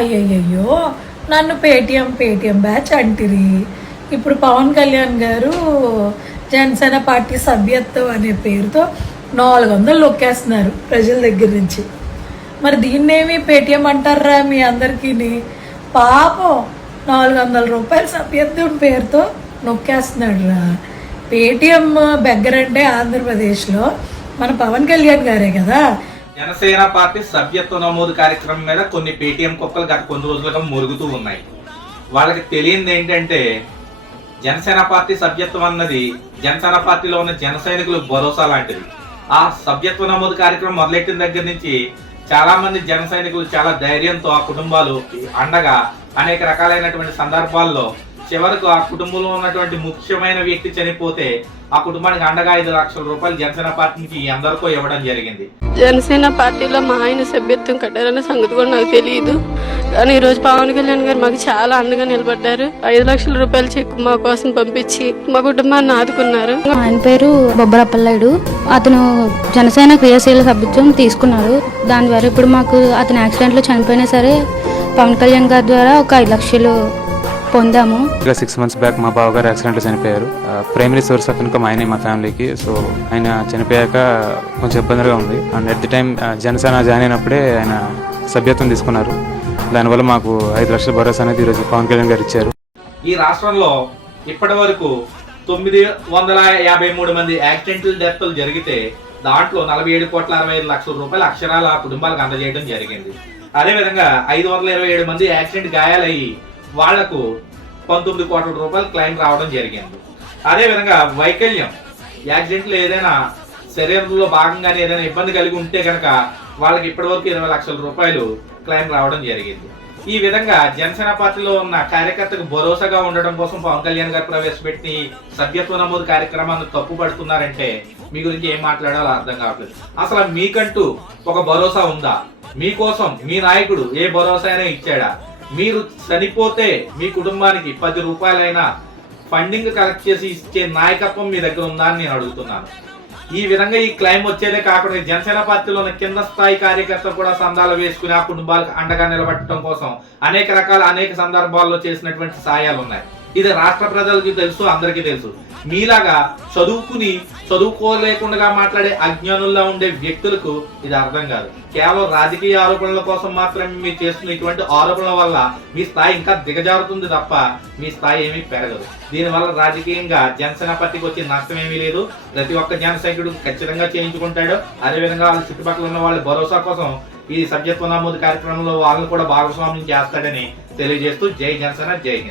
అయ్యయ్యో, నన్ను Paytm batch అంటిరి. ఇప్పుడు పవన్ కళ్యాణ్ గారు జనసేన పార్టీ సభ్యత్వం అనే పేరుతో 400 నొక్కేస్తున్నారు ప్రజల దగ్గర నుంచి. మరి దీన్నేమి పేటిఎం అంటారా మీ అందరికీ? పాపం 400 రూపాయల సభ్యత్వం పేరుతో నొక్కేస్తున్నాడు రా. పేటిఎం బెగ్గరంటే ఆంధ్రప్రదేశ్లో మన పవన్ కళ్యాణ్ గారే కదా. జనసేన పార్టీ సభ్యత్వ నమోదు కార్యక్రమం మీద కొన్ని పేటిఎం కుక్కలు గత కొన్ని రోజులుగా మురుగుతూ ఉన్నాయి. వాళ్ళకి తెలియంది ఏంటంటే జనసేన పార్టీ సభ్యత్వం అన్నది జనసేన పార్టీలో ఉన్న జన సైనికులకు భరోసా లాంటిది. ఆ సభ్యత్వ నమోదు కార్యక్రమం మొదలెట్టిన దగ్గర నుంచి చాలా మంది జన సైనికులు చాలా ధైర్యంతో ఆ కుటుంబాలు అండగా అనేక రకాలైనటువంటి సందర్భాల్లో చివరకు ఆ కుటుంబంలో ఉన్నటువంటి ముఖ్యమైన వ్యక్తి చనిపోతే ఆ కుటుంబానికి అండగా 5 లక్షల రూపాయలు జనసేన పార్టీ నుంచి అందరికీ ఇవ్వడం జరిగింది. జనసేన పార్టీలో మా ఆయన సభ్యత్వం కట్టారనే సంగతి కూడా నాకు తెలియదు. కానీ ఈరోజు పవన్ కళ్యాణ్ గారు మాకు చాలా అండగా నిలబడ్డారు. 5 లక్షల రూపాయల చెక్ మా కోసం పంపించి మా కుటుంబాన్ని ఆదుకున్నారు. ఆయన పేరు బొబ్బరప్పలనాయుడు. అతను జనసేన క్రియాశీల సభ్యత్వం తీసుకున్నారు. దాని ద్వారా ఇప్పుడు మాకు అతను యాక్సిడెంట్లో చనిపోయినా సరే పవన్ కళ్యాణ్ గారి ద్వారా ఒక 5 లక్షలు పొందాము. 6 months బ్యాక్ మా బావగారు యాక్సిడెంట్లో చనిపోయారు. ప్రైమరీ సోర్స్ అతను ఆయనే మా ఫ్యామిలీకి. సో ఆయన చనిపోయాక కొంచెం ఇబ్బందిగా ఉంది. And at the time Janasena join అయినప్పుడే ఆయన సభ్యత్వం తీసుకున్నారు. దానివల్ల మాకు 5 లక్షల భరోసా అనేది ఈరోజు పవన్ కళ్యాణ్ గారు ఇచ్చారు. ఈ రాష్ట్రంలో ఇప్పటి వరకు 953 మంది యాక్సిడెంటల్ డెత్లు జరిగితే దాంట్లో 47,65,00,000 రూపాయలు అక్షరాల ఆ కుటుంబాలకు అందజేయడం జరిగింది. అదేవిధంగా 527 మంది యాక్సిడెంట్ గాయాలయ్యి వాళ్లకు 19 కోట్ల రూపాయలు క్లెయిమ్ రావడం జరిగింది. అదేవిధంగా వైకల్యం యాక్సిడెంట్లో ఏదైనా శరీరంలో భాగంగానే ఏదైనా ఇబ్బంది కలిగి ఉంటే కనుక వాళ్ళకి ఇప్పటివరకు 20 లక్షల రూపాయలు క్లెయిమ్ రావడం జరిగింది. ఈ విధంగా జనసేన పార్టీలో ఉన్న కార్యకర్తకు భరోసాగా ఉండడం కోసం పవన్ కళ్యాణ్ గారు ప్రవేశపెట్టి సభ్యత్వ నమోదు కార్యక్రమాన్ని తప్పుపడుతున్నారంటే మీ గురించి ఏం మాట్లాడాలో అర్థం కావట్లేదు. అసలు మీకంటూ ఒక భరోసా ఉందా? మీకోసం మీ నాయకుడు ఏ భరోసా అయినా ఇచ్చాడా? మీరు చనిపోతే మీ కుటుంబానికి 10 రూపాయలైనా ఫండింగ్ కలెక్ట్ చేసి ఇచ్చే నాయకత్వం మీ దగ్గర ఉందా అని నేను అడుగుతున్నాను. ఈ విధంగా ఈ క్లైమ్ వచ్చేదే కాకుండా జనసేన పార్టీలో ఉన్న కింద స్థాయి కార్యకర్తలు కూడా సందాలు వేసుకుని ఆ కుటుంబాలకు అండగా నిలబెట్టడం కోసం అనేక సందర్భాల్లో చేసినటువంటి సాయాలు ఉన్నాయి. ఇది రాష్ట్ర ప్రజలకి తెలుసు, అందరికీ తెలుసు. మీలాగా చదువుకోలేకుండా మాట్లాడే అజ్ఞానుల్లో ఉండే వ్యక్తులకు ఇది అర్థం కాదు. కేవలం రాజకీయ ఆరోపణల కోసం మాత్రమే మీరు చేస్తున్న ఇటువంటి ఆరోపణల వల్ల మీ స్థాయి ఇంకా దిగజారుతుంది తప్ప మీ స్థాయి ఏమీ పెరగదు. దీనివల్ల రాజకీయంగా జనసేన పార్టీకి వచ్చే నష్టం ఏమీ లేదు. ప్రతి ఒక్క జన సైనికుడు ఖచ్చితంగా చేయించుకుంటాడు. అదేవిధంగా వాళ్ళ చుట్టుపక్కల ఉన్న వాళ్ళ భరోసా కోసం ఈ సభ్యత్వ నమోదు కార్యక్రమంలో వాళ్ళని కూడా భాగస్వామ్యం చేస్తాడని తెలియజేస్తూ జై జనసేన, జై హింద్.